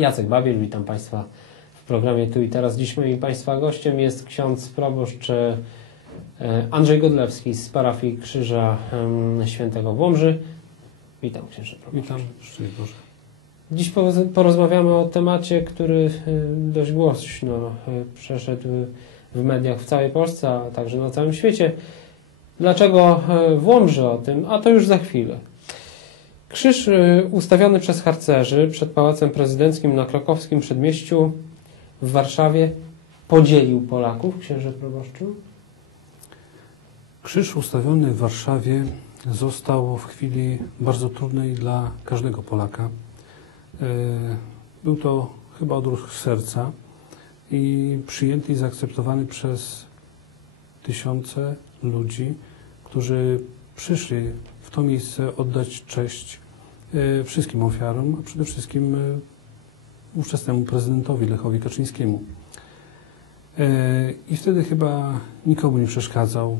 Jacek Babiel, witam Państwa w programie Tu i Teraz. Dziś moim Państwa gościem jest ksiądz proboszcz e, Andrzej Godlewski z parafii Krzyża Świętego w Łomży. Witam księże proboszcz. Witam, szczęść Boże. Dziś po- porozmawiamy o temacie, który e, dość głośno e, przeszedł w mediach w całej Polsce, a także na całym świecie. Dlaczego w Łomży o tym? A to już za chwilę. Krzyż e, ustawiony przez harcerzy przed Pałacem Prezydenckim na krakowskim przedmieściu w Warszawie podzielił Polaków, księże proboszczu? Krzyż ustawiony w Warszawie został w chwili bardzo trudnej dla każdego Polaka. E, Był to chyba odruch serca i przyjęty i zaakceptowany przez tysiące ludzi, którzy przyszli w to miejsce oddać cześć e, wszystkim ofiarom, a przede wszystkim e, ówczesnemu prezydentowi Lechowi Kaczyńskiemu. E, I wtedy chyba nikomu nie przeszkadzał.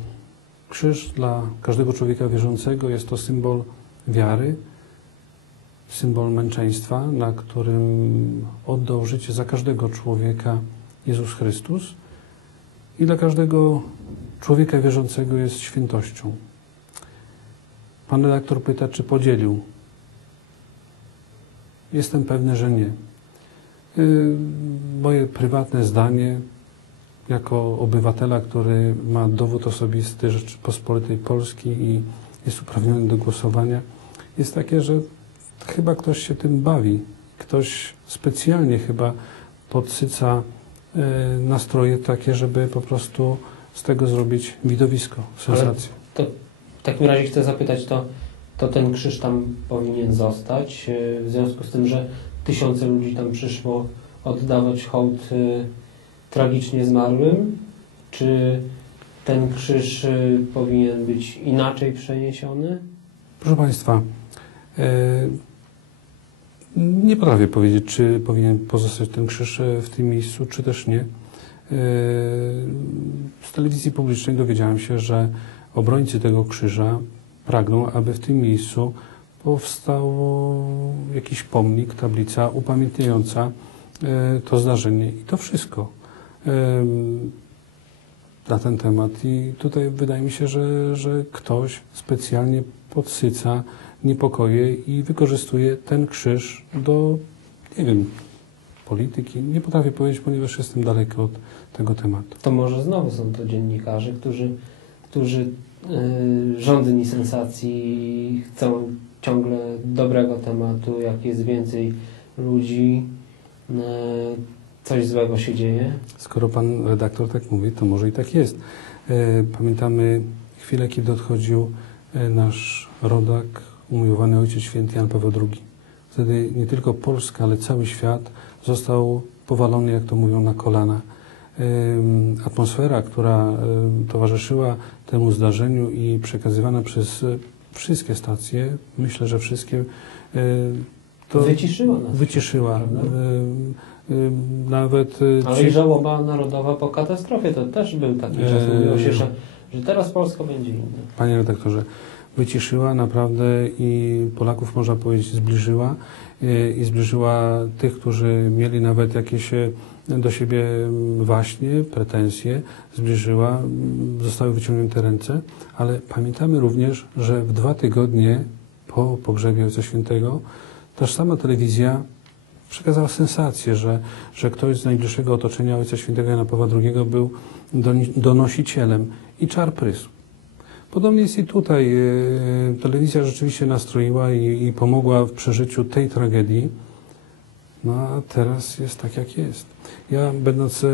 Krzyż dla każdego człowieka wierzącego jest to symbol wiary, symbol męczeństwa, na którym oddał życie za każdego człowieka Jezus Chrystus i dla każdego człowieka wierzącego jest świętością. Pan redaktor pyta, czy podzielił. Jestem pewny, że nie. Yy, Moje prywatne zdanie, jako obywatela, który ma dowód osobisty Rzeczypospolitej Polskiej i jest uprawniony do głosowania, jest takie, że chyba ktoś się tym bawi. Ktoś specjalnie chyba podsyca e, nastroje takie, żeby po prostu z tego zrobić widowisko, sensację. W takim razie chcę zapytać, to, to ten krzyż tam powinien zostać, e, w związku z tym, że tysiące ludzi tam przyszło oddawać hołd e, tragicznie zmarłym, czy ten krzyż e, powinien być inaczej przeniesiony? Proszę Państwa, nie potrafię powiedzieć, czy powinien pozostać ten krzyż w tym miejscu, czy też nie. Z telewizji publicznej dowiedziałem się, że obrońcy tego krzyża pragną, aby w tym miejscu powstał jakiś pomnik, tablica upamiętniająca e, to zdarzenie. I to wszystko e, na ten temat. I tutaj wydaje mi się, że, że ktoś specjalnie podsyca niepokoje i wykorzystuje ten krzyż do, nie wiem, polityki. Nie potrafię powiedzieć, ponieważ jestem daleko od tego tematu. To może znowu są to dziennikarze, którzy, którzy e, rządni sensacji chcą ciągle dobrego tematu, jak jest więcej ludzi, e, coś złego się dzieje. Skoro pan redaktor tak mówi, to może i tak jest. E, Pamiętamy chwilę, kiedy odchodził e, nasz rodak, umiłowany Ojciec Święty Jan Paweł II. Wtedy nie tylko Polska, ale cały świat został powalony, jak to mówią, na kolana. Atmosfera, która towarzyszyła temu zdarzeniu i przekazywana przez e, wszystkie stacje, myślę, że wszystkie, e, to Wyciszyła nas. wyciszyła. Nawet e, Ale i żałoba narodowa po katastrofie to też był taki czas. Mówiło się, że, że teraz Polska będzie inna. Panie redaktorze, wyciszyła naprawdę i Polaków, można powiedzieć, zbliżyła i zbliżyła tych, którzy mieli nawet jakieś do siebie waśnie, pretensje, zbliżyła, zostały wyciągnięte ręce, ale pamiętamy również, że w dwa tygodnie po pogrzebie Ojca Świętego też sama telewizja przekazała sensację, że, że ktoś z najbliższego otoczenia Ojca Świętego Jana Pawła II był donosicielem i czar prysł. Podobnie jest i tutaj. E, Telewizja rzeczywiście nastroiła i, i pomogła w przeżyciu tej tragedii. No a teraz jest tak, jak jest. Ja, będąc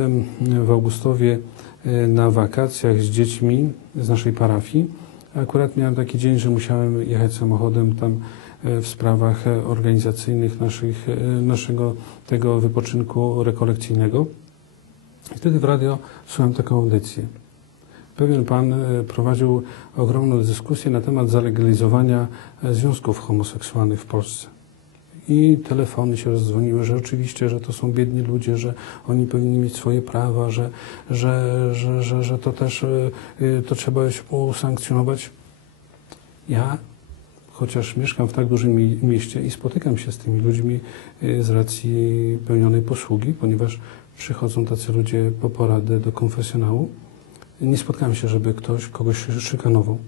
w Augustowie e, na wakacjach z dziećmi z naszej parafii, akurat miałem taki dzień, że musiałem jechać samochodem tam e, w sprawach e, organizacyjnych naszych, naszego tego wypoczynku rekolekcyjnego. I wtedy w radio słuchałem taką audycję. Pewien pan prowadził ogromną dyskusję na temat zalegalizowania związków homoseksualnych w Polsce. I telefony się rozdzwoniły, że oczywiście, że to są biedni ludzie, że oni powinni mieć swoje prawa, że, że, że, że, że to też e, e, to trzeba usankcjonować. Ja chociaż mieszkam w tak dużym mi- mieście i spotykam się z tymi ludźmi y, z racji pełnionej posługi, ponieważ przychodzą tacy ludzie po poradę do konfesjonału. Nie spotkałem się, żeby ktoś kogoś szy- szykanował.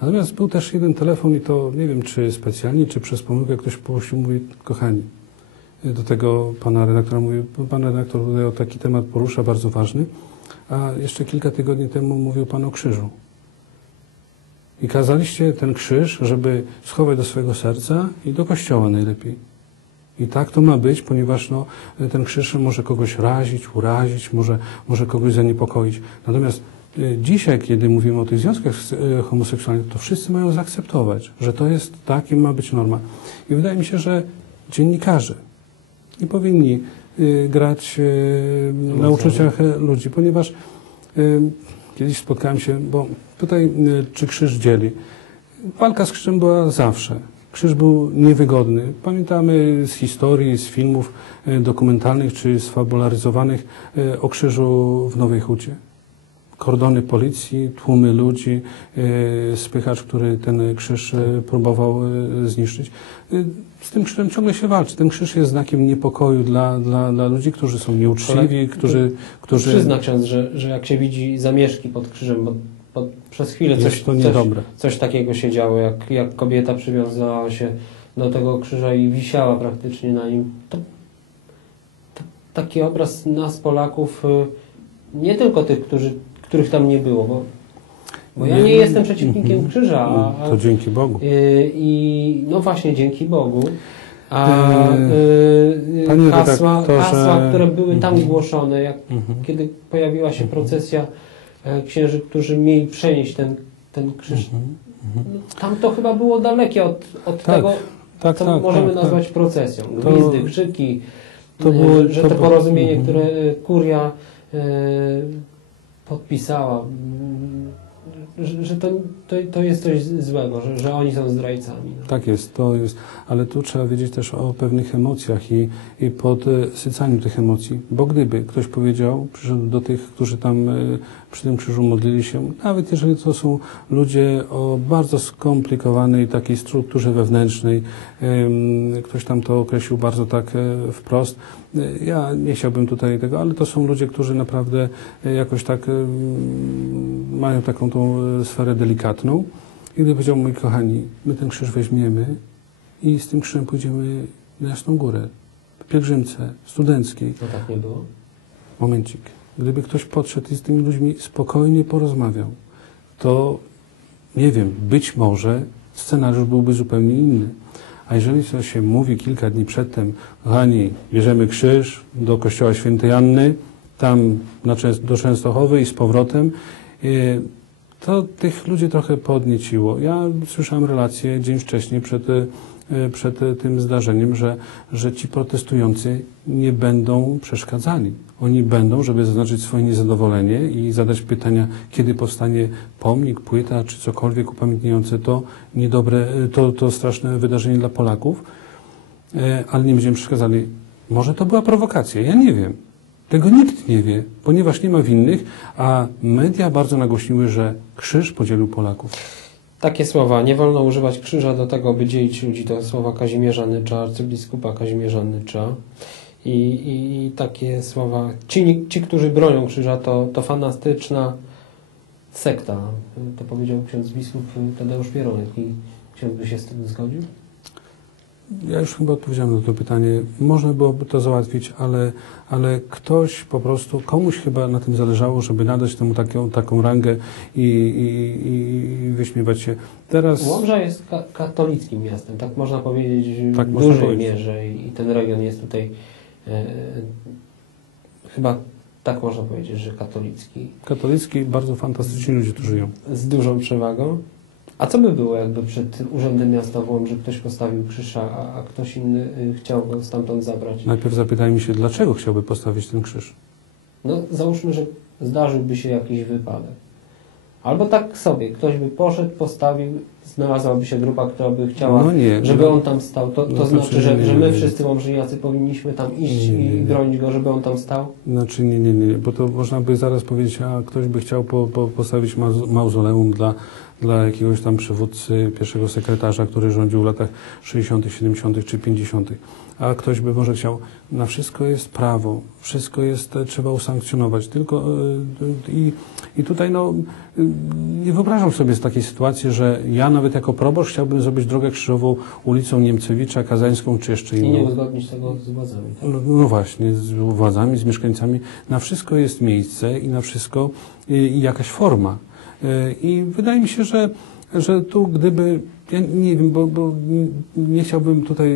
Natomiast był też jeden telefon i to nie wiem, czy specjalnie, czy przez pomyłkę ktoś poprosił, mówi, kochani, do tego pana redaktora mówi, pan redaktor tutaj o taki temat porusza, bardzo ważny, a jeszcze kilka tygodni temu mówił pan o krzyżu. I kazaliście ten krzyż, żeby schować do swojego serca i do kościoła najlepiej. I tak to ma być, ponieważ no, ten krzyż może kogoś razić, urazić, może, może kogoś zaniepokoić. Natomiast dzisiaj, kiedy mówimy o tych związkach y, homoseksualnych, to wszyscy mają zaakceptować, że to jest tak i ma być norma. I wydaje mi się, że dziennikarze nie powinni y, grać y, na uczuciach ludzi, ponieważ y, kiedyś spotkałem się, bo tutaj y, czy krzyż dzieli. Walka z krzyżem była zawsze. Krzyż był niewygodny. Pamiętamy z historii, z filmów y, dokumentalnych czy sfabularyzowanych y, o krzyżu w Nowej Hucie. Kordony policji, tłumy ludzi, y, spychacz, który ten krzyż y, próbował y, zniszczyć. Z tym krzyżem ciągle się walczy. Ten krzyż jest znakiem niepokoju dla, dla, dla ludzi, którzy są nieuczciwi, którzy, którzy Przyzna ksiądz, że, że jak się widzi zamieszki pod krzyżem, bo, bo przez chwilę coś, coś, coś takiego się działo, jak, jak kobieta przywiązała się do tego krzyża i wisiała praktycznie na nim. To, to taki obraz nas, Polaków, y, nie tylko tych, którzy, których tam nie było, bo, bo ja Nie- jestem przeciwnikiem Mhm. krzyża, a, To dzięki Bogu. y, i no właśnie dzięki Bogu. A y, y, panie hasła, hasła, które były tam Mhm. głoszone, jak Mhm. kiedy pojawiła się procesja e, księży, którzy mieli przenieść ten, ten krzyż. No, tam to chyba było dalekie od, od Tak, tego, Tak, co tak, możemy tak, nazwać procesją. Gwizdy, krzyki, to e, było- że, to to porozumienie, które kuria podpisała, że, to, to, to jest coś złego, że, że oni są zdrajcami. No. Tak jest, to jest, ale tu trzeba wiedzieć też o pewnych emocjach i, i podsycaniu tych emocji, bo gdyby ktoś powiedział, przyszedł do tych, którzy tam e, przy tym krzyżu modlili się, nawet jeżeli to są ludzie o bardzo skomplikowanej takiej strukturze wewnętrznej, ktoś tam to określił bardzo tak e, wprost, E, ja nie chciałbym tutaj tego, ale to są ludzie, którzy naprawdę e, jakoś tak mają taką tą e, sferę delikatną, i gdy powiedział, moi kochani, my ten krzyż weźmiemy i z tym krzyżem pójdziemy na Jasną Górę, w pielgrzymce studenckiej. no tak nie było. Momencik. Gdyby ktoś podszedł i z tymi ludźmi spokojnie porozmawiał, to nie wiem, być może scenariusz byłby zupełnie inny. A jeżeli to się mówi kilka dni przedtem, kochani, bierzemy krzyż do kościoła świętej Anny, tam do Częstochowy i z powrotem, y, to tych ludzi trochę podnieciło. Ja słyszałem relację dzień wcześniej przed, y, przed tym zdarzeniem, że, że ci protestujący nie będą przeszkadzali. Oni będą, żeby zaznaczyć swoje niezadowolenie i zadać pytania, kiedy powstanie pomnik, płyta czy cokolwiek upamiętniające to niedobre, y, to, to straszne wydarzenie dla Polaków, E, ale nie będziemy przeszkadzali. Może to była prowokacja, ja nie wiem. Tego nikt nie wie, ponieważ nie ma winnych, a media bardzo nagłośniły, że krzyż podzielił Polaków. Takie słowa, nie wolno używać krzyża do tego, by dzielić ludzi, to słowa Kazimierza Nycza, arcybiskupa Kazimierza Nycza. I, i, i takie słowa, ci, ci, którzy bronią krzyża, to, to sekta. To powiedział ksiądz biskup Tadeusz Pieronek i ksiądz by się z tym zgodził? Ja już chyba odpowiedziałem na to pytanie. Można byłoby to załatwić, ale, ale ktoś po prostu, komuś chyba na tym zależało, żeby nadać temu taką, taką rangę i, i, i wyśmiewać się. Teraz Łomża jest ka katolickim miastem, tak można powiedzieć Tak w można dużej powiedzieć. mierze i, i ten region jest tutaj e, chyba tak można powiedzieć, że katolicki. katolicki, bardzo fantastyczni ludzie tu żyją. z dużą przewagą. A co by było, jakby przed Urzędem Miasta Łomży ktoś postawił krzyż, a, a ktoś inny y, chciał go stamtąd zabrać? Najpierw zapytajmy się, dlaczego chciałby postawić ten krzyż. No, załóżmy, że zdarzyłby się jakiś wypadek. Albo tak sobie, ktoś by poszedł, postawił, znalazłaby się grupa, która by chciała, No nie. żeby no, on tam stał. To, to No, znaczy, znaczy, że, nie, że my nie. wszyscy łomżyniacy powinniśmy tam iść i bronić go, żeby on tam stał? Znaczy nie, nie, nie, bo to można by zaraz powiedzieć, a ktoś by chciał po, po, postawić mauzo- mauzoleum dla, dla jakiegoś tam przywódcy, pierwszego sekretarza, który rządził w latach 60., 70. czy 50. A ktoś by może chciał, na wszystko jest prawo, wszystko jest, e, trzeba usankcjonować, tylko e, i, i tutaj no, e, nie wyobrażam sobie z takiej sytuacji, że ja nawet jako proboszcz chciałbym zrobić drogę krzyżową ulicą Niemcewicza, Kazańską czy jeszcze I nie inną. uzgodnić tego z władzami. Tak? No, no właśnie, z władzami, z mieszkańcami. Na wszystko jest miejsce i na wszystko y, i jakaś forma. Y, I wydaje mi się, że, że tu gdyby, ja nie wiem, bo, bo nie chciałbym tutaj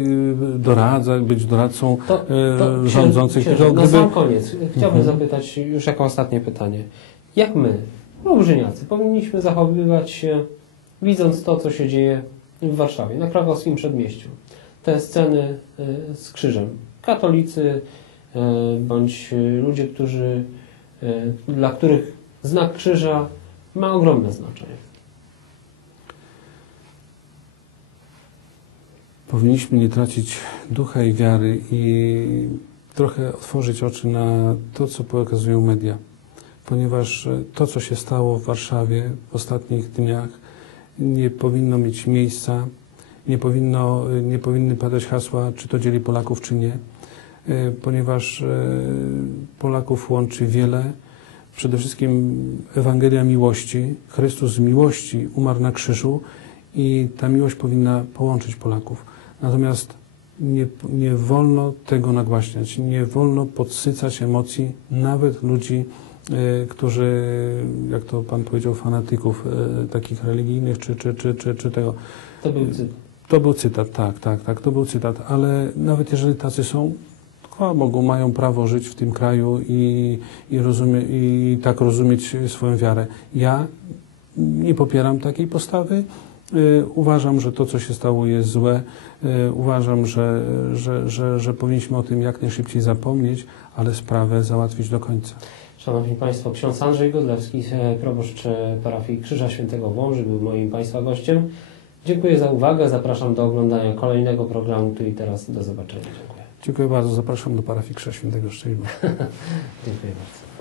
y, doradzać, być doradcą To, to rządzących. księże, na gdyby, sam koniec chciałbym Mhm. zapytać już jako ostatnie pytanie. Jak my, Łomżyniacy, powinniśmy zachowywać się, widząc to, co się dzieje w Warszawie, na krakowskim przedmieściu? Te sceny y, z krzyżem. Katolicy y, bądź y, ludzie, którzy, dla których znak krzyża ma ogromne znaczenie. Powinniśmy nie tracić ducha i wiary i trochę otworzyć oczy na to, co pokazują media. Ponieważ e, to, co się stało w Warszawie w ostatnich dniach, nie powinno mieć miejsca, nie, powinno, nie powinny padać hasła, czy to dzieli Polaków, czy nie, E, ponieważ e, Polaków łączy wiele. Przede wszystkim Ewangelia miłości. Chrystus z miłości umarł na krzyżu i ta miłość powinna połączyć Polaków. Natomiast nie, nie wolno tego nagłaśniać, nie wolno podsycać emocji nawet ludzi, którzy, jak to Pan powiedział, fanatyków e, takich religijnych czy, czy, czy, czy, czy tego. To był cytat. To był cytat, tak, tak, tak, to był cytat, ale nawet jeżeli tacy są, chwała Bogu, mają prawo żyć w tym kraju i, i, rozumie, i tak rozumieć swoją wiarę. Ja nie popieram takiej postawy. Y, Uważam, że to, co się stało, jest złe. Y, Uważam, że, że, że, że powinniśmy o tym jak najszybciej zapomnieć, ale sprawę załatwić do końca. Szanowni Państwo, ksiądz Andrzej Godlewski, e, proboszcz e, parafii Krzyża Świętego w Łomży, był moim Państwa gościem. Dziękuję za uwagę. Zapraszam do oglądania kolejnego programu tu i teraz. Do zobaczenia. Dziękuję. Dziękuję bardzo. Zapraszam do parafii Krzyża Świętego Szczęśliwa. Dziękuję bardzo.